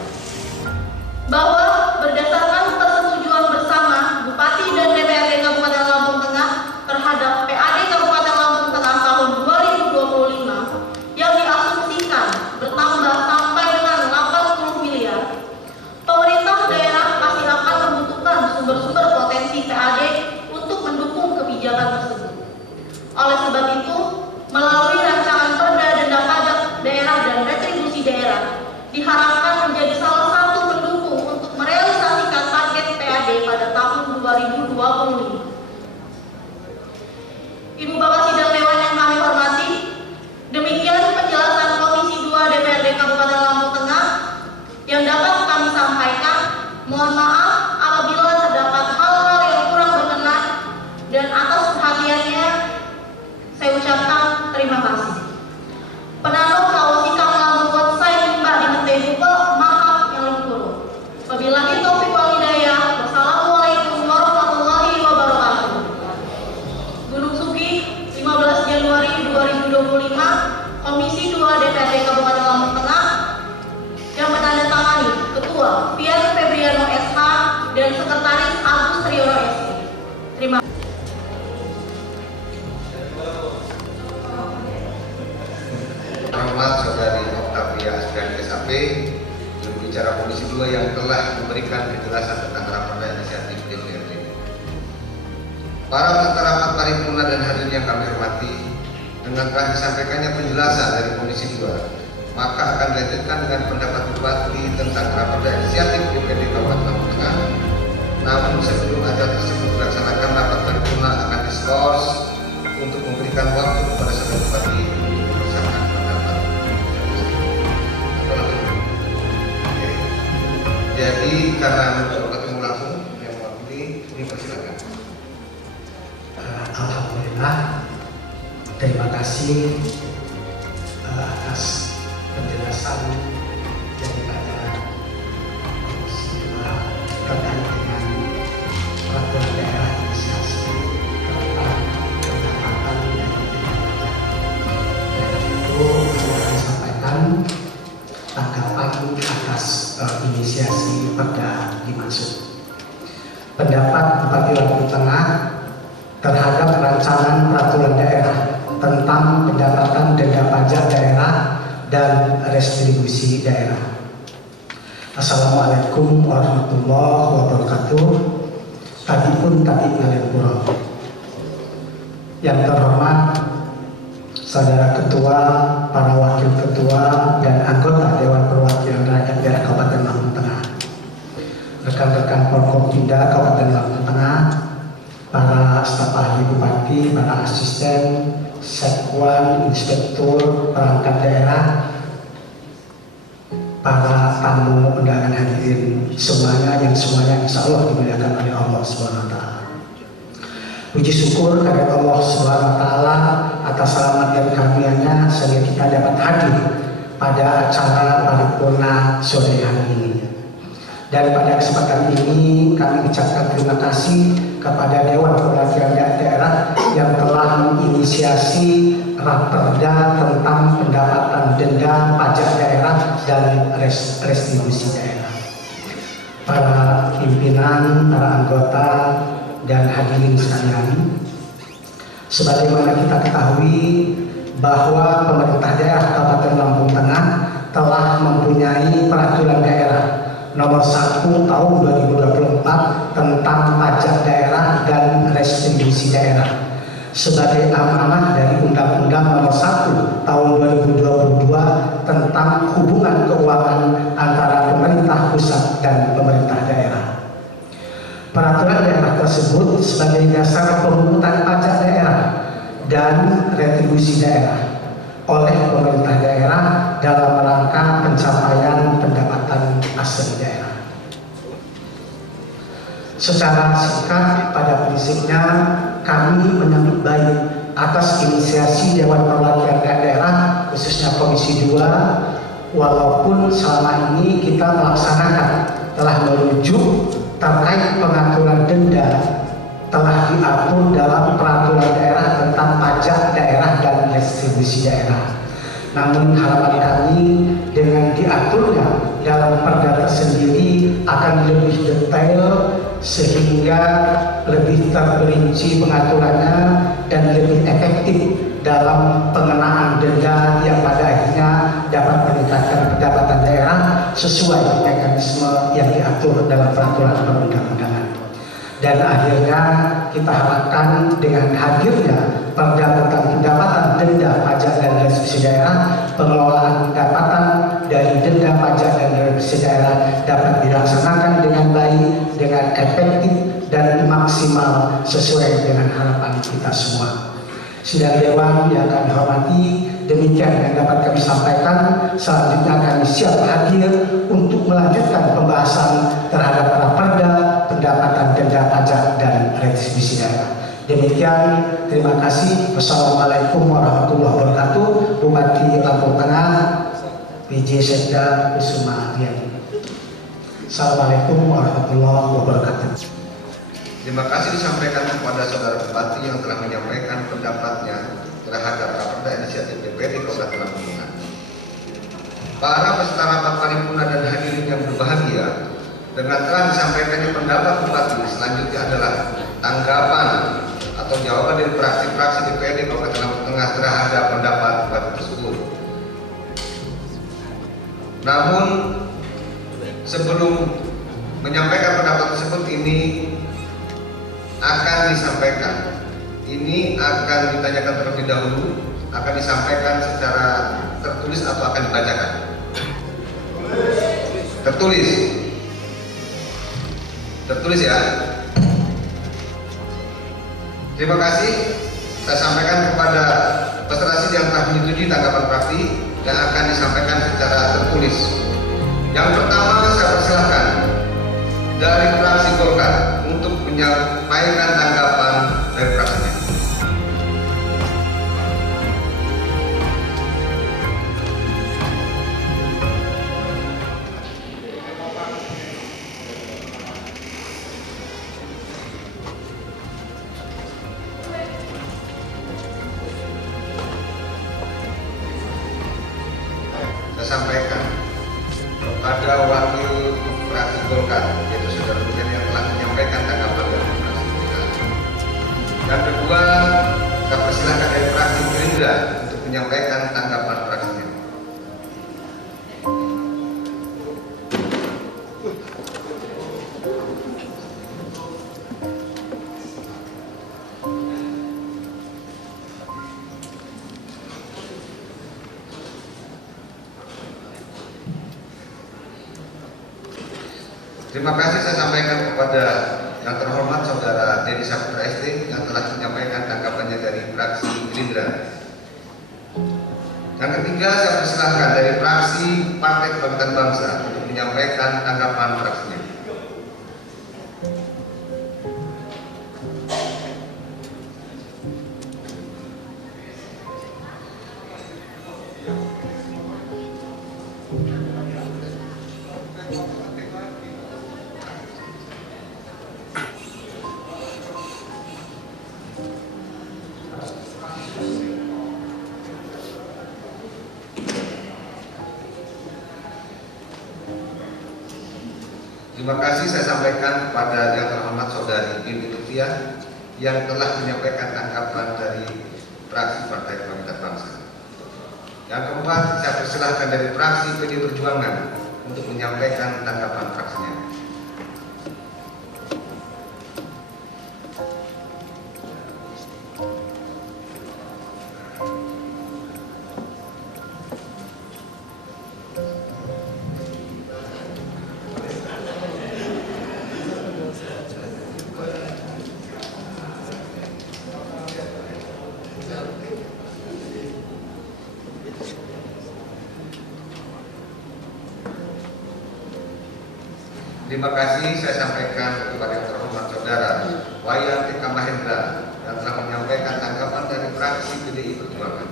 Bahwa berdasarkan persetujuan bersama Bupati dan DPRD Kabupaten Lampung Tengah terhadap PAD Kabupaten Lampung Tengah tahun 2025 yang diasumsikan bertambah sampai dengan 80 miliar, pemerintah daerah pasti akan membutuhkan sumber-sumber potensi PAD untuk mendukung kebijakan tersebut. Oleh sebab itu, melalui rancangan perda denda pajak daerah dan retribusi daerah diharapkan menjadi salah satu pendukung untuk merealisasikan target PAD pada tahun 2025. Ibu Bapak Sidang Dewan yang kami hormati, demikian penjelasan Komisi 2 DPRD Kabupaten Lampung Tengah yang dapat kami sampaikan. Mohon maaf apabila terdapat hal-hal yang kurang berkenan, dan atas perhatiannya saya ucapkan terima kasih. Penanung kawasikam Lampung Kotsai Mbak Dinete Buko Maaf yang Lingkuru. Wabillahi taufiq wal hidayah. Wassalamualaikum warahmatullahi wabarakatuh. Gunung Sugi, 15 Januari 2025, Komisi 2 DPRD Kabupaten Lampung Tengah, yang menandatangani Ketua Pian Febriano SH dan Sekretaris Agus Triono SI. Terima kasih. Hormat Saudari Octavia Asriani SAP, juru bicara Komisi 2 yang telah memberikan penjelasan tentang rapat inisiatif DPRD. Para peserta rapat paripurna dan hadirin yang kami hormati, dengan telah disampaikannya penjelasan dari Komisi 2, maka akan dilanjutkan dengan pendapat Bupati tentang rapat inisiatif DPRD Kabupaten Lampung Tengah. Namun sebelum acara tersebut dilaksanakan, rapat paripurna akan diskors untuk memberikan waktu kepada Saudara Bupati untuk mempersiapkan pendapat. Oke. Jadi karena untuk ketemu langsung yang mewakili, dipersilakan. Alhamdulillah, terima kasih atas penjelasan daripada Komisi 2 terkait dengan peraturan daerah inisiasi tentang pendapatan dan pajak. Dan itu kami akan sampaikan tanggapan atas inisiasi perda dimaksud. Pendapat Bupati Lampung Tengah terhadap rancangan peraturan daerah tentang pendapatan denda pajak daerah dan retribusi daerah. Assalamualaikum warahmatullahi wabarakatuh. Tadi pun tadi ngalepuro. Yang terhormat Saudara Ketua, para Wakil Ketua, dan anggota Dewan Perwakilan Rakyat Daerah Kabupaten Lampung Tengah, rekan-rekan Forkopimda Kabupaten Lampung Tengah, para staf ahli Bupati, para asisten, sekwan, inspektur, perangkat daerah, para tamu undangan hadirin semuanya yang insya Allah dimuliakan oleh Allah SWT. Puji syukur kepada Allah SWT atas selamat dan karunia-Nya sehingga kita dapat hadir pada acara paripurna sore hari ini. Dan pada kesempatan ini kami ucapkan terima kasih kepada Dewan Perwakilan Daerah yang telah menginisiasi Raperda tentang pendapatan denda pajak daerah dan restitusi daerah. Para pimpinan, para anggota, dan hadirin sekalian, sebagaimana kita ketahui bahwa pemerintah daerah Kabupaten Lampung Tengah telah mempunyai peraturan daerah nomor 1 tahun 2024 tentang pajak daerah dan restitusi daerah sebagai amanah dari Undang-Undang nomor 1 tahun 2022 tentang hubungan keuangan antara pemerintah pusat dan pemerintah daerah. Peraturan daerah tersebut sebagai dasar pemungutan pajak daerah dan retribusi daerah oleh pemerintah daerah dalam rangka pencapaian pendapatan asli daerah. Secara singkat, pada prinsipnya kami menyambut baik atas inisiasi Dewan Perwakilan Daerah khususnya Komisi 2, walaupun selama ini kita melaksanakan telah merujuk terkait pengaturan denda telah diatur dalam peraturan daerah tentang pajak daerah dan restitusi daerah. Namun harapan kami dengan diaturnya dalam perda tersendiri akan lebih detail sehingga lebih terperinci pengaturannya dan lebih efektif dalam pengenaan denda yang pada akhirnya dapat meningkatkan pendapatan daerah sesuai mekanisme yang diatur dalam peraturan perundang-undangan. Dan akhirnya kita harapkan dengan hadirnya perda tentang pendapatan denda pajak dan restitusi daerah, pengelolaan pendapatan dari denda pajak dan restitusi daerah dapat dilaksanakan dengan baik, dengan efektif dan maksimal sesuai dengan harapan kita semua. Sidang Dewan yang kami hormati, demikian yang dapat kami sampaikan. Selanjutnya kami siap hadir untuk melanjutkan pembahasan terhadap Raperda pendapatan denda pajak dan restitusi daerah. Demikian, terima kasih. Wassalamualaikum warahmatullahi wabarakatuh. Bupati Lampung Tengah, PJ Sekda Kusuma Ariadi. Assalamualaikum warahmatullahi wabarakatuh. Terima kasih disampaikan kepada Saudara Bupati yang telah menyampaikan pendapatnya terhadap Raperda Inisiatif DPRD Kabupaten Lampung Tengah. Para peserta rapat paripurna dan hadirin yang berbahagia, dengan telah disampaikannya pendapat Bupati, selanjutnya adalah tanggapan atau jawaban dari fraksi-fraksi DPRD Kabupaten Lampung Tengah terhadap pendapat Bupati tersebut. Namun sebelum menyampaikan pendapat tersebut, ini akan disampaikan, ini akan ditanyakan terlebih dahulu, akan disampaikan secara tertulis atau akan dibacakan? Tertulis ya. Terima kasih. Saya sampaikan kepada peserta sidang yang telah menyetujui tanggapan fraksi yang akan disampaikan secara tertulis. Yang pertama, saya persilahkan dari fraksi Golkar untuk menyampaikan tanggapan dari fraksinya. Saya sampaikan kepada wakil fraksi Golkar, yaitu Saudara Ruben yang telah menyampaikan tanggapan dari fraksi Golkar. Yang kedua, saya persilahkan dari fraksi Gerindra untuk menyampaikan tanggapan fraksinya. Terima kasih saya sampaikan kepada yang terhormat Saudara Dedi Saputra ST yang telah menyampaikan tanggapannya dari fraksi Gerindra. Yang ketiga, saya persilahkan dari fraksi Partai Kebangkitan Bangsa untuk menyampaikan tanggapan fraksinya. Terima kasih saya sampaikan kepada yang terhormat Saudari Ibu Lutfiah yang telah menyampaikan tanggapan dari fraksi Partai Kebangkitan Bangsa. Yang keempat, saya persilahkan dari fraksi PD Perjuangan untuk menyampaikan tanggapan fraksinya. Terima kasih saya sampaikan kepada yang terhormat Saudara Wayan Eka Mahendra yang telah menyampaikan tanggapan dari fraksi PDI Perjuangan.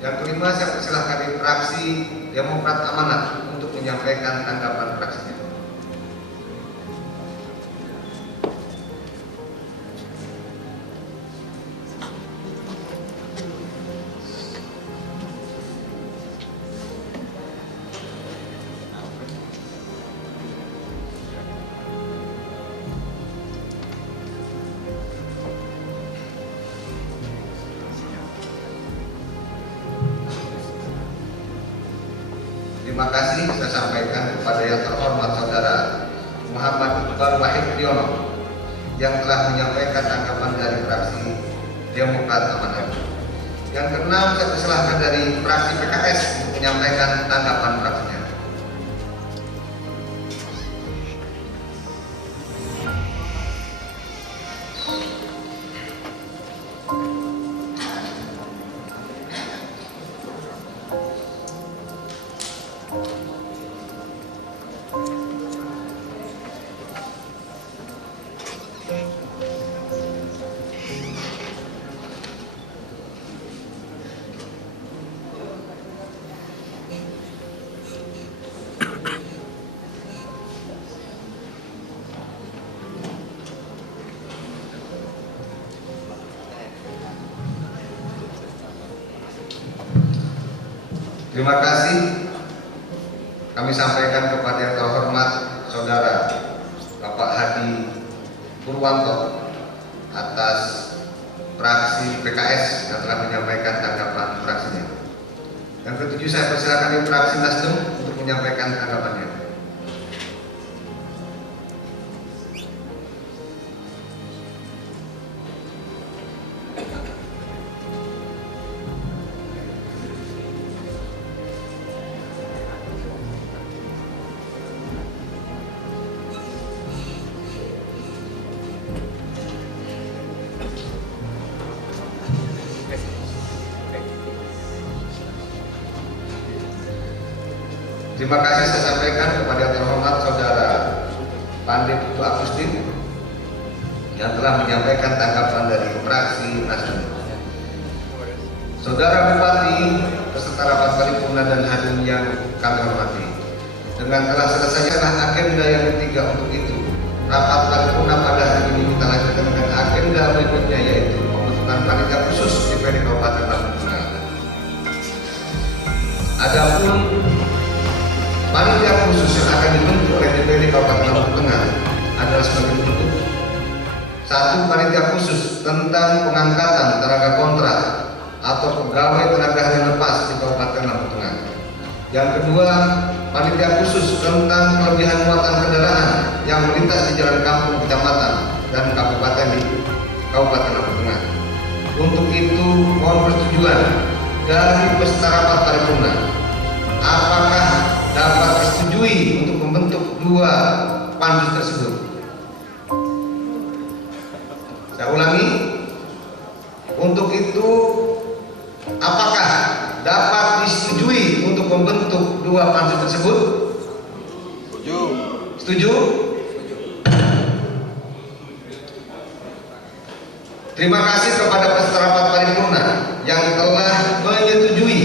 Yang kelima, saya persilahkan dari fraksi Demokrat Amanat untuk menyampaikan tanggapan fraksinya. Terima kasih saya sampaikan kepada yang terhormat Saudara Muhammad Iqbal Wahid Riono yang telah menyampaikan tanggapan dari fraksi Demokrat Amanat. Yang keenam, saya persilahkan dari fraksi PKS untuk menyampaikan tanggapan fraksinya. Terima kasih kami sampaikan kepada yang terhormat Saudara Bapak Hadi Purwanto atas fraksi PKS yang telah menyampaikan tanggapan fraksinya. Yang ketujuh, saya persilakan di fraksi Nasdem untuk menyampaikan tanggapannya. Terima kasih saya sampaikan kepada yang terhormat Saudara Pandit Bu Agustin yang telah menyampaikan tanggapan dari fraksi Nasdem. Saudara Bupati beserta rapat paripurna dan hadirin yang kami hormati, dengan telah selesainya agenda yang ketiga untuk itu, rapat paripurna pada hari ini kita lanjutkan dengan agenda berikutnya, yaitu pembentukan panitia khusus DPD Kabupaten Lampung Tengah. Adapun panitia khusus yang akan dibentuk oleh DPD Kabupaten Lampung Tengah adalah sebagai berikut. 1. Panitia khusus tentang pengangkatan tenaga kontrak atau pegawai tenaga harian lepas di Kabupaten Lampung Tengah. Yang kedua, panitia khusus tentang kelebihan muatan kendaraan yang melintas di jalan kampung, kecamatan, dan kabupaten di Kabupaten Lampung Tengah. Untuk itu, mohon persetujuan dari peserta rapat paripurna. Apakah dapat disetujui untuk membentuk 2 pansus tersebut? Saya ulangi. Untuk itu, apakah dapat disetujui untuk membentuk 2 pansus tersebut? Setuju. Setuju? Terima kasih kepada peserta rapat paripurna yang telah menyetujui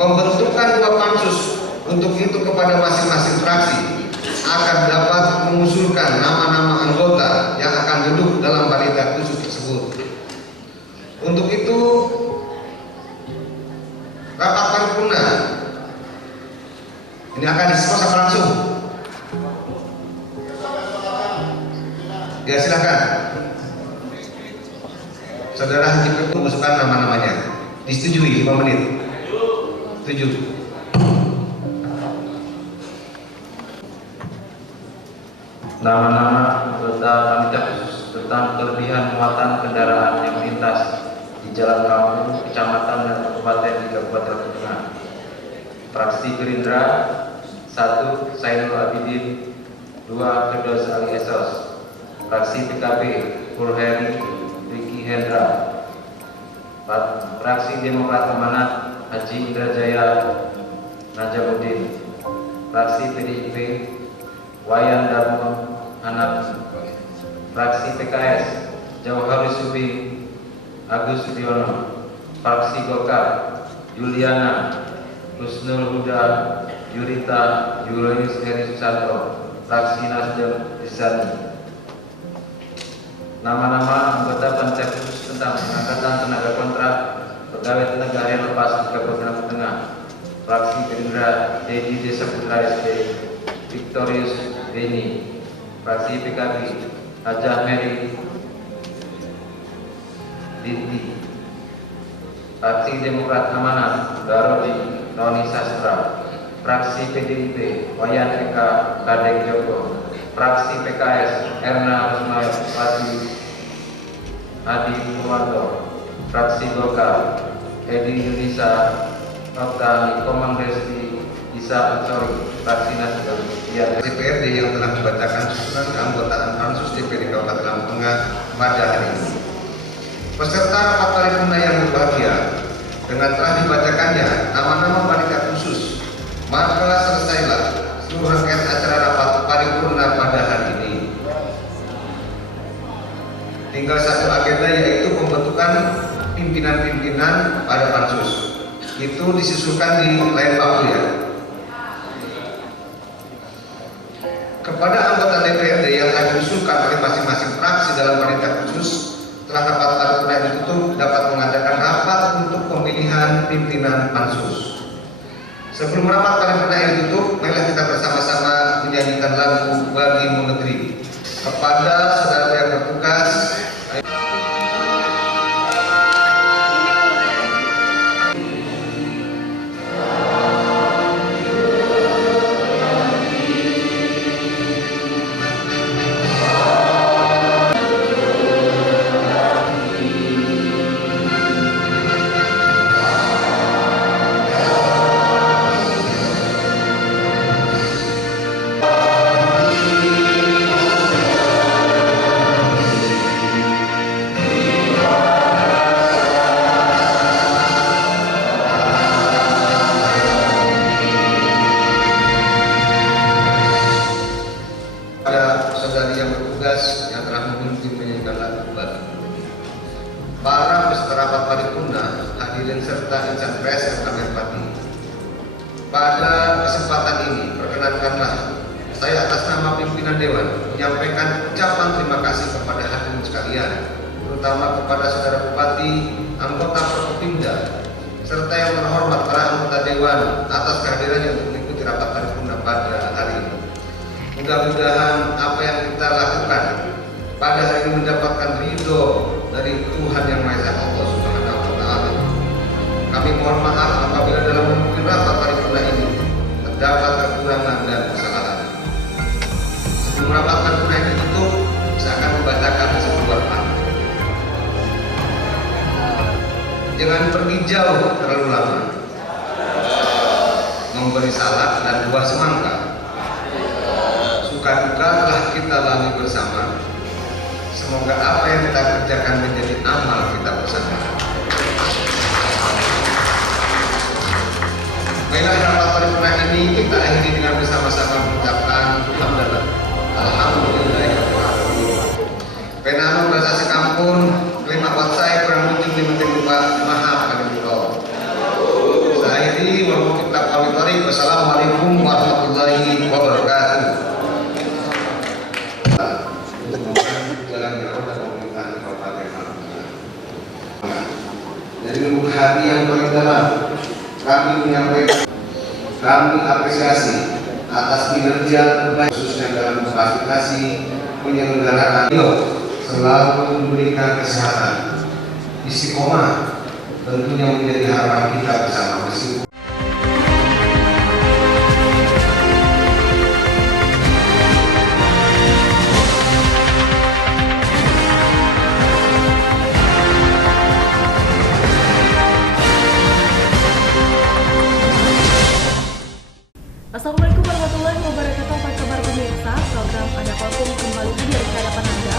pembentukan 2 pansus. Untuk itu, kepada masing-masing fraksi akan dapat mengusulkan nama-nama anggota yang akan duduk dalam panitia khusus tersebut. Untuk itu, rapat paripurna ini akan diskors langsung. Ya silakan. Saudara Haji Ketum masukkan nama-namanya. Disetujui 5 menit. Setuju. Nama-nama anggota panitia khusus tentang kelebihan muatan kendaraan yang melintas di jalan kampung, kecamatan dan kabupaten di Kabupaten Lampung Tengah. Fraksi Gerindra 1. Zainul Abidin, 2. Firdaus Ali Esos. Fraksi PKB Purheri Riki Hendra. Fraksi Demokrat Amanat Haji Indrajaya Najamuddin. Fraksi PDIP Wayan Damon Hanaf. Fraksi PKS Jauhari Subi Agus Sudiono. Fraksi Golkar Juliana Husnul Huda Yurita Julius Heri Susanto. Fraksi Nasdem Rizani. Nama-nama anggota panitia khusus tentang pengangkatan tenaga kontrak pegawai tenaga harian lepas di Kabupaten Lampung Tengah. Fraksi Gerindra Dedi Desa Putra SD Victorius Beni. Fraksi PKB Hajah Mary Diti. Fraksi Demokrat Amanat Darodi Noni Sastra. Fraksi PDIP Wayan Eka Kadek Joko. Fraksi PKS Erna Rusmawati Hadi Purwanto. Fraksi Golkar Edi Yunisa Nota Komang Resti Isa Ansori. Fraksi Nasdem DPRD yang telah membacakan susunan keanggotaan Pansus DPD Kabupaten Lampung Tengah pada hari ini. Peserta rapat paripurna yang berbahagia, dengan telah dibacakannya nama-nama panitia khusus, maka selesailah seluruh rangkaian acara rapat paripurna pada hari ini. Tinggal satu agenda, yaitu pembentukan pimpinan-pimpinan pada pansus. Itu disusulkan di lain waktu ya. Kepada anggota DPRD yang akan diusulkan oleh masing-masing fraksi dalam panitia khusus, setelah rapat paripurna ditutup, dapat mengadakan rapat untuk pemilihan pimpinan pansus. Sebelum rapat paripurna ditutup, marilah kita bersama-sama menyanyikan lagu Bagimu Negeri. Kepada saudara yang bertugas, para peserta rapat paripurna, hadirin serta insan pers yang kami hormati. Pada kesempatan ini, perkenankanlah saya atas nama pimpinan Dewan menyampaikan ucapan terima kasih kepada hadirin sekalian, terutama kepada saudara Bupati, anggota Forkopimda, serta yang terhormat para anggota Dewan atas kehadirannya untuk mengikuti rapat paripurna pada hari ini. Mudah-mudahan apa yang kita lakukan pada hari ini mendapatkan ridho dari Tuhan Yang Maha Esa, Allah Subhanahu wa Ta'ala. Kami mohon maaf apabila dalam memimpin rapat paripurna ini terdapat kekurangan dan kesalahan. Sebelum rapat paripurna ini ditutup, saya akan membacakan sebuah pantun. Jangan pergi jauh terlalu lama, memberi salad dan buah semangka. Suka duka telah kita lalui bersama. Semoga apa yang kita kerjakan menjadi amal kita bersama. Baiklah, rapat paripurna ini kita akhiri dengan bersama-sama mengucapkan alhamdulillahirobbilalamin. Penama bahasa sekampun, kelima buat saya kurang lucu di menteri lupa, maaf kami dulu. Saya akhiri walaupun kita kami tarik. Wassalamualaikum warahmatullahi wabarakatuh. Dari lubuk hati yang paling dalam, kami menyampaikan kami apresiasi atas kinerja terbaik khususnya dalam memfasilitasi penyelenggaraan selalu memberikan kesehatan, istiqomah tentunya menjadi harapan kita bersama. Assalamualaikum warahmatullahi wabarakatuh. Apa kabar pemirsa? Program Ada Parfum kembali hadir di hadapan Anda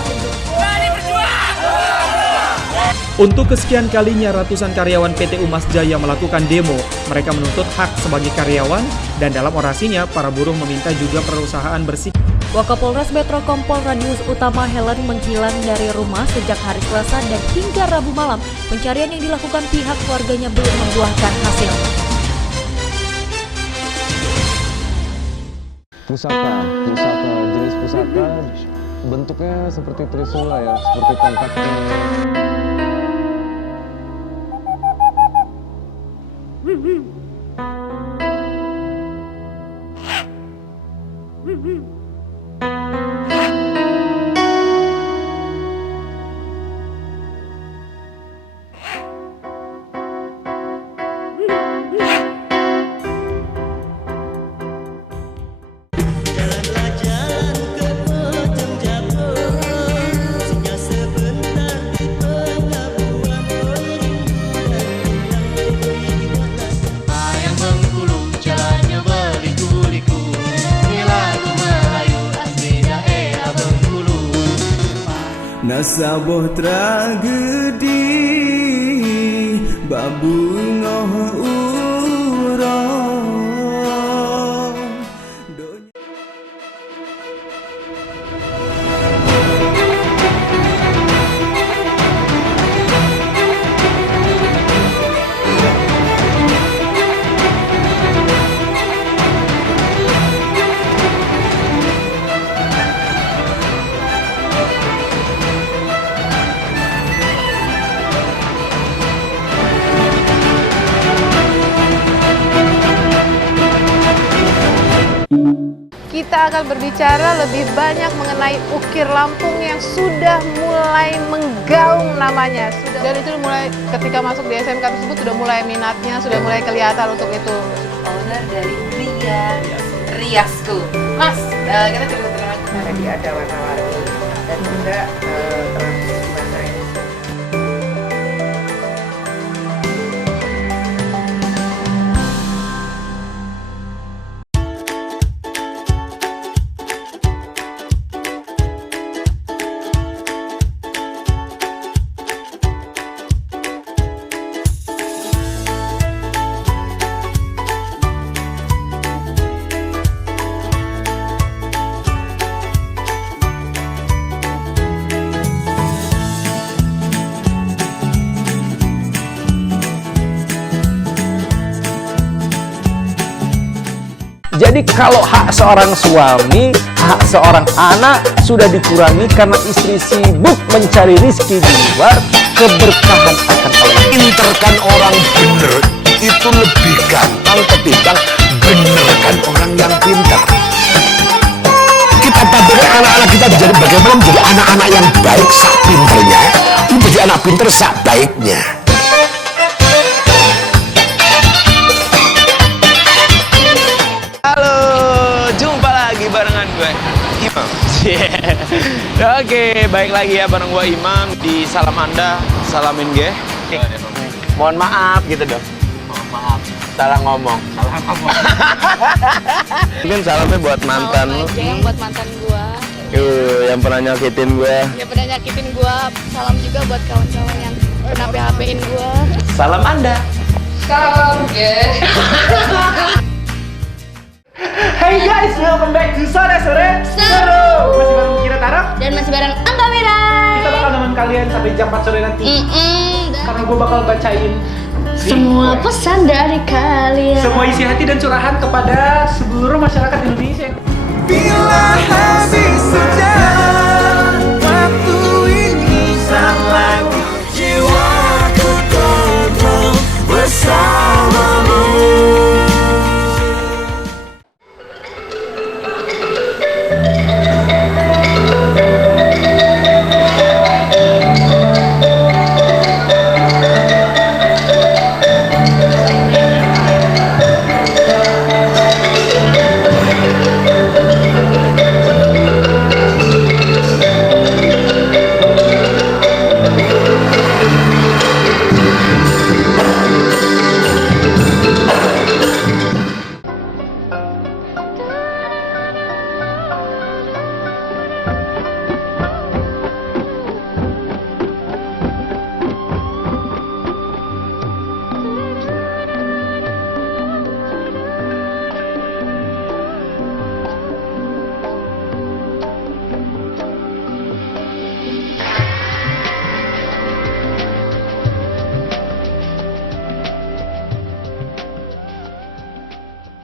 Untuk kesekian kalinya ratusan karyawan PT Umas Jaya melakukan demo. Mereka menuntut hak sebagai karyawan dan dalam orasinya para buruh meminta juga perusahaan bersikap. Wakapolres Metro Kompol Radius Utama Helen menghilang dari rumah sejak hari Selasa dan hingga Rabu malam. Pencarian yang dilakukan pihak keluarganya belum membuahkan hasil. Pusaka jenis pusaka bentuknya seperti trisula ya, seperti tongkatnya. Nasabuh tragedi babungoh urang. Kita akan berbicara lebih banyak mengenai ukir Lampung yang sudah mulai menggaung namanya. Dan itu mulai ketika masuk di SMK tersebut sudah mulai minatnya, sudah mulai kelihatan untuk itu. Owner dari Riasku. Mas, kita cerita-cerita kemarin dia ada warna-warni dan juga bahasa ini. Jadi kalau hak seorang suami, hak seorang anak sudah dikurangi karena istri sibuk mencari rizki di luar, keberkahan akan Allah. Pinterkan orang bener itu lebih gampang ketimbang benerkan orang yang pinter. Kita padukan anak-anak kita jadi bagaimana menjadi anak-anak yang baik sak pinternya, menjadi anak pinter sak baiknya. Barengan gue Imam. Oke, baik lagi ya bareng gue Imam di Salam Anda, salamin gue. Mohon maaf gitu dong. Mohon maaf. Salah ngomong. Mungkin salamnya buat mantan lu. Yang buat mantan gua. Yang pernah nyakitin gue. Yang pernah nyakitin gua. Salam juga buat kawan-kawan yang pernah PHP-in gua. Salam Anda. Salam gue. Hey guys, welcome back to Sore-Sore Seru. Masih bareng Kira Tarok dan masih bareng Angga Mirai. Kita bakal nemenin kalian sampai jam 4 sore nanti. Karena gue bakal bacain semua pesan dari kalian, semua isi hati dan curahan kepada seluruh masyarakat Indonesia. Bila habis sejak